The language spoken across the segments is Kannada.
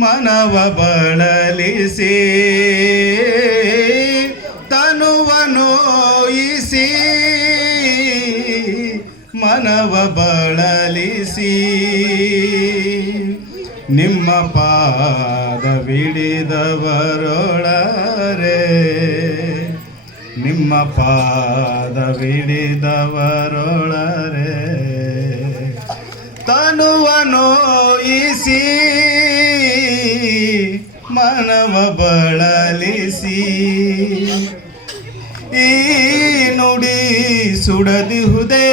ಮನವ ಬಳಲಿಸಿ ತನುವ ನೋಯಿಸಿ ಮನವ ಬಳಲಿಸಿ ನಿಮ್ಮ ಪಾದವಿಡಿದವರೊಳರೆ ನಿಮ್ಮ ಪಾದವಿಡಿದವರೊಳರೆ ತನುವ ನೋಯಿಸಿ ಮನವ ಬಳಲಿಸಿ ಈ ನುಡಿ ಸುಡದಿಹುದೇ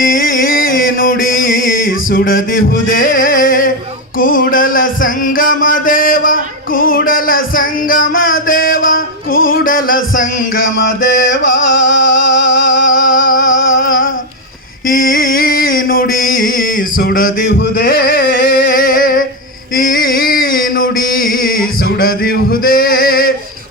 ಈ ನುಡಿ ಸುಡದಿಹುದೇ ಕೂಡಲ ಸಂಗಮ ದೇವ ಕೂಡಲ ಸಂಗಮ ದೇವ ಕೂಡಲ ಸಂಗಮ ದೇವ ಈ ನುಡಿ ಸುಡದಿಹುದೇ ಈ ನುಡಿ ಸುಡದಿಹುದೇ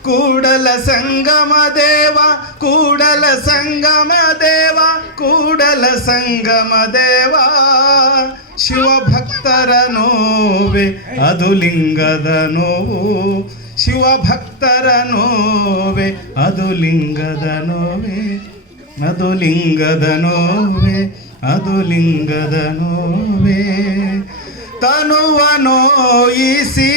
ಕೂಡಲ ಸಂಗಮ ದೇವ ಕೂಡಲ ಸಂಗಮ ದೇವ ಕೂಡಲ ಸಂಗಮ ದೇವ ಶಿವಭಕ್ತರ ನೋವೆ ಅದು ಲಿಂಗದ ನೋವು ಶಿವಭಕ್ತರ ನೋವೆ ಅದು ಲಿಂಗದ ನೋವೆ ಅದು ಲಿಂಗದ ನೋವೆ ಅದು ಲಿಂಗದ ನೋವೆ ತನುವ ನೋಯಿಸಿ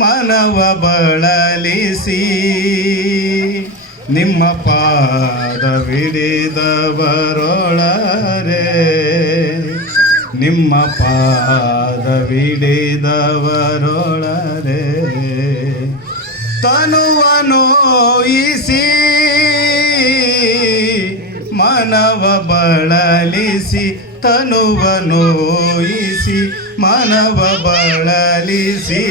ಮನವ ಬಳಲಿಸಿ ನಿಮ್ಮ ಪಾದವಿಡಿದವರೊಳರೆ ನಿಮ್ಮ ಪಾದವಿಡಿದವರೊಳರೆ ತನುವ ನೋಯಿಸಿ ಮನವ ಬಳಲಿಸಿ ತನುವ ನೋಯಿಸಿ ಮನವ ಬಳಲಿಸಿ